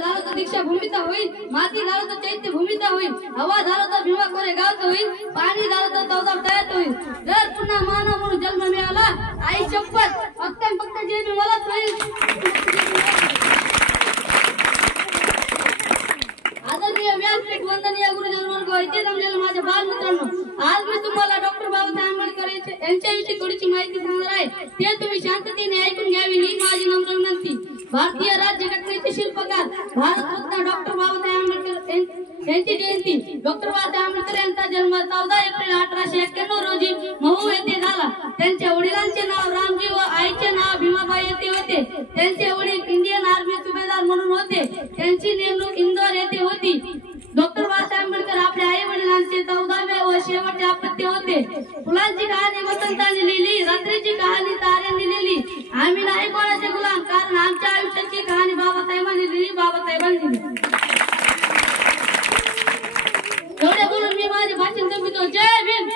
झालं तर दीक्षा भूमिता होईल, माती झालं तर चैत्य भूमिता होईल, हवा झालं तर भीमा कोरे गावचं होईल, पाणी झालं तर चौदा तयात होईल. जर पुन्हा मानव म्हणून जन्म मिळाला, आई शपथ फक्त जे मी मलाच होईल. आदरणीय व्यासपीठ वंदनीय गुरुजन वर्ग, इथे जमलेल्या माझ्या बालमित्रांनो, आज मी तुम्हाला डॉक्टर बाबासाहेब आंबेडकर यांच्याविषयी थोडीशी माहिती सांगणार आहे. ते तुम्ही शांततेने ऐकून घ्यावी ही माझी नम्र विनंती. भारतीय राज्यघटनेचे शिल्पकार भारतरत्न डॉक्टर बाबासाहेब आंबेडकर यांची जयंती. डॉक्टर बाबासाहेब आंबेडकर यांचा जन्म 14 एप्रिल 1891 रोजी महू येथे झाला. त्यांच्या वडिलांचे नाव रामजी व आईचे नाव भीमाबाई येथे होते. त्यांचे वडील इंडियन आर्मी सुभेदार म्हणून होते. त्यांची नेमणूक इंदोर येथे होती. डॉक्टर बाबासाहेब आंबेडकर आपल्या आई वडिलांचे 14वे व शेवटचे अपत्य होते. फुलांची कहाणी वसंतांनी लिहिली, रात्रीची कहाणी ताऱ्यांनी लिहिली. आम्ही नाही कोणाचे गुलाम, कारण आमच्या आयुष्याची कहाणी बाबासाहेबांनी लिहिली, बाबासाहेबांनी लिहिली. एवढे बोलून मी माझे भाषण संपवितो. जय भीम.